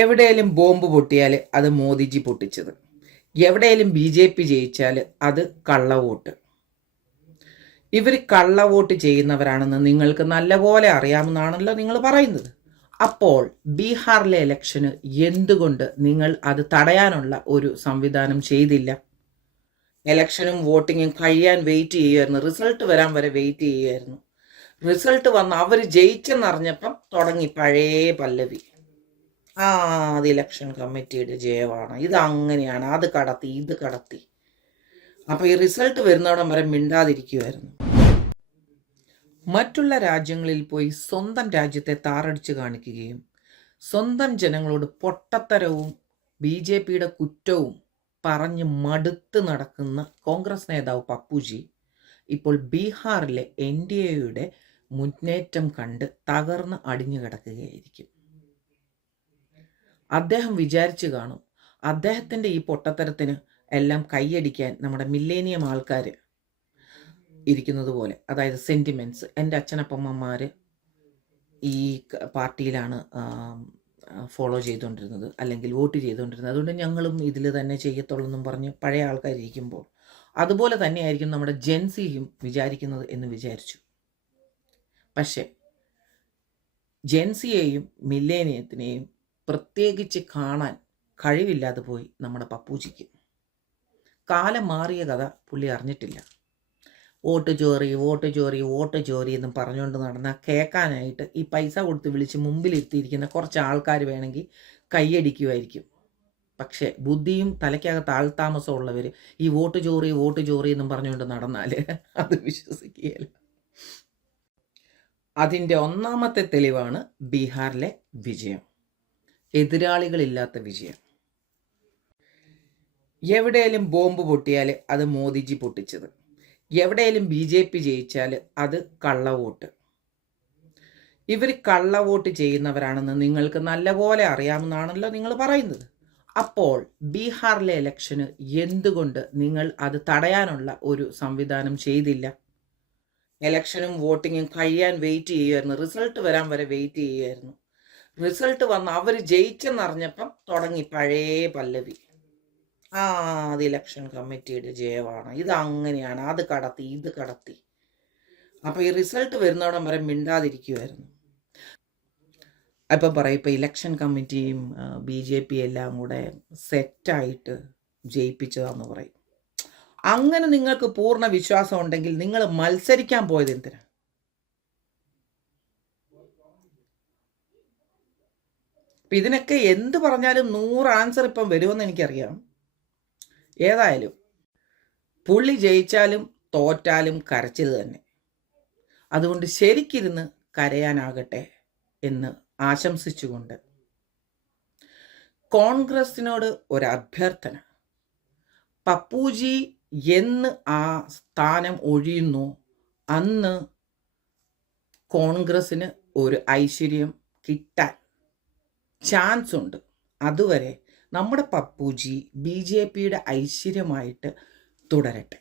എവിടെയെങ്കിലും ബോംബ് പൊട്ടിയാൽ അത് മോദിജി പൊട്ടിച്ചത്. എവിടെയെങ്കിലും ബി ജെ പി ജയിച്ചാൽ അത് കള്ളവോട്ട് ഇവർ കള്ളവോട്ട് ചെയ്യുന്നവരാണെന്ന് നിങ്ങൾക്ക് നല്ലപോലെ അറിയാമെന്നാണല്ലോ നിങ്ങൾ പറയുന്നത്. അപ്പോൾ ബീഹാറിലെ ഇലക്ഷന് എന്തുകൊണ്ട് നിങ്ങൾ അത് തടയാനുള്ള ഒരു സംവിധാനം ചെയ്തില്ല? ഇലക്ഷനും വോട്ടിങ്ങും കഴിയാൻ വെയിറ്റ് ചെയ്യുമായിരുന്നു റിസൾട്ട് വരാൻ വരെ വെയിറ്റ് ചെയ്യുമായിരുന്നു റിസൾട്ട് വന്ന് അവർ ജയിച്ചെന്നറിഞ്ഞപ്പം തുടങ്ങി പഴയ പല്ലവി. ആ അത് ഇലക്ഷൻ കമ്മിറ്റിയുടെ ജയമാണ്. ഇത് അങ്ങനെയാണ്. അത് കടത്തി ഇത് കടത്തി. അപ്പൊ ഈ റിസൾട്ട് വരുന്നവിടം വരെ മിണ്ടാതിരിക്കുമായിരുന്നു മറ്റുള്ള രാജ്യങ്ങളിൽ പോയി സ്വന്തം രാജ്യത്തെ താറടിച്ച് കാണിക്കുകയും സ്വന്തം ജനങ്ങളോട് പൊട്ടത്തരവും ബി ജെ പിയുടെ കുറ്റവും പറഞ്ഞ് മടുത്ത് നടക്കുന്ന കോൺഗ്രസ് നേതാവ് പപ്പുജി ഇപ്പോൾ ബീഹാറിലെ എൻ ഡി എയുടെ മുന്നേറ്റം കണ്ട് തകർന്ന് അടിഞ്ഞു കിടക്കുകയായിരിക്കും അദ്ദേഹം വിചാരിച്ചു കാണും. അദ്ദേഹത്തിന്റെ ഈ പൊട്ടത്തരത്തിന് എല്ലാം കൈയടിക്കാൻ നമ്മുടെ മില്ലേനിയം ആൾക്കാർ ഇരിക്കുന്നത് പോലെ. അതായത് സെന്റിമെന്റ്സ് എന്റെ അച്ഛനപ്പമ്മമാർ ഈ പാർട്ടിയിലാണ് ഫോളോ ചെയ്തുകൊണ്ടിരുന്നത്. അല്ലെങ്കിൽ വോട്ട് ചെയ്തുകൊണ്ടിരുന്നത്. അതുകൊണ്ട് ഞങ്ങളും ഇതിൽ തന്നെ ചെയ്യത്തുള്ളൂ എന്നും പറഞ്ഞ് പഴയ ആൾക്കാരിയ്ക്കുമ്പോൾ അതുപോലെ തന്നെയായിരിക്കും നമ്മുടെ ജെൻസിയും വിചാരിക്കുന്നത് എന്ന് വിചാരിച്ചു. പക്ഷേ ജെൻസിയെയും മില്ലേനിയത്തിനെയും പ്രത്യേകിച്ച് കാണാൻ കഴിവില്ലാതെ പോയി നമ്മുടെ പപ്പൂജിക്ക്. കാലം മാറിയ കഥ പുള്ളി അറിഞ്ഞിട്ടില്ല. വോട്ട് ചോറി വോട്ട് ചോറി വോട്ട് ജോറി എന്നും പറഞ്ഞുകൊണ്ട് നടന്ന കേൾക്കാനായിട്ട് ഈ പൈസ കൊടുത്ത് വിളിച്ച് മുമ്പിലിരുത്തിയിരിക്കുന്ന കുറച്ച് ആൾക്കാർ വേണമെങ്കിൽ കൈയടിക്കുമായിരിക്കും. പക്ഷേ ബുദ്ധിയും തലയ്ക്കകത്ത് ആൾതാമസം ഉള്ളവർ ഈ വോട്ട് ചോറി വോട്ട് ചോറി എന്നും പറഞ്ഞുകൊണ്ട് നടന്നാൽ അത് വിശ്വസിക്കുകയില്ല. അതിന്റെ ഒന്നാമത്തെ തെളിവാണ് ബീഹാറിലെ വിജയം. എതിരാളികളില്ലാത്ത വിജയം. എവിടെയെങ്കിലും ബോംബ് പൊട്ടിയാൽ അത് മോദിജി പൊട്ടിച്ചത്. എവിടെയെങ്കിലും ബി ജെ പി ജയിച്ചാൽ അത് കള്ളവോട്ട് ഇവർ കള്ളവോട്ട് ചെയ്യുന്നവരാണെന്ന് നിങ്ങൾക്ക് നല്ലപോലെ അറിയാമെന്നാണല്ലോ നിങ്ങൾ പറയുന്നത്. അപ്പോൾ ബീഹാറിലെ ഇലക്ഷന് എന്തുകൊണ്ട് നിങ്ങൾ അത് തടയാനുള്ള ഒരു സംവിധാനം ചെയ്തില്ല? ഇലക്ഷനും വോട്ടിങ്ങും കഴിയാൻ വെയിറ്റ് ചെയ്യുമായിരുന്നു റിസൾട്ട് വരാൻ വരെ വെയിറ്റ് ചെയ്യുമായിരുന്നു റിസൾട്ട് വന്ന് അവർ ജയിച്ചെന്നറിഞ്ഞപ്പം തുടങ്ങി പഴയ പല്ലവി. ആ അത് ഇലക്ഷൻ കമ്മിറ്റിയുടെ ജയമാണ്. ഇത് അങ്ങനെയാണ്. അത് കടത്തി ഇത് കടത്തി. അപ്പം ഈ റിസൾട്ട് വരുന്നവിടം വരെ മിണ്ടാതിരിക്കുമായിരുന്നു അപ്പം പറയും ഇപ്പം ഇലക്ഷൻ കമ്മിറ്റിയും ബി ജെ പി എല്ലാം കൂടെ സെറ്റായിട്ട് ജയിപ്പിച്ചതാന്ന് പറയും. അങ്ങനെ നിങ്ങൾക്ക് പൂർണ വിശ്വാസം ഉണ്ടെങ്കിൽ നിങ്ങൾ മത്സരിക്കാൻ പോയത് എന്തിനാ? അപ്പൊ ഇതിനൊക്കെ എന്ത് പറഞ്ഞാലും നൂറ് ആൻസർ ഇപ്പം വരുമെന്ന് എനിക്കറിയാം. ഏതായാലും പുള്ളി ജയിച്ചാലും തോറ്റാലും കരച്ചിൽ തന്നെ. അതുകൊണ്ട് ശരിക്കിരുന്ന് കരയാനാകട്ടെ എന്ന് ആശംസിച്ചുകൊണ്ട് കോൺഗ്രസിനോട് ഒരഭ്യർത്ഥന പപ്പൂജി എന്ന് ആ സ്ഥാനം ഒഴിയുന്നു അന്ന് കോൺഗ്രസ്സിന് ഒരു ഐശ്വര്യം കിട്ടാൻ. ചാൻസ് ഉണ്ട് അതുവരെ നമ്മുടെ പപ്പൂജി ബി ജെ പിയുടെ ഐശ്വര്യമായിട്ട് തുടരട്ടെ.